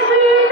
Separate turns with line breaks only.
Thank you.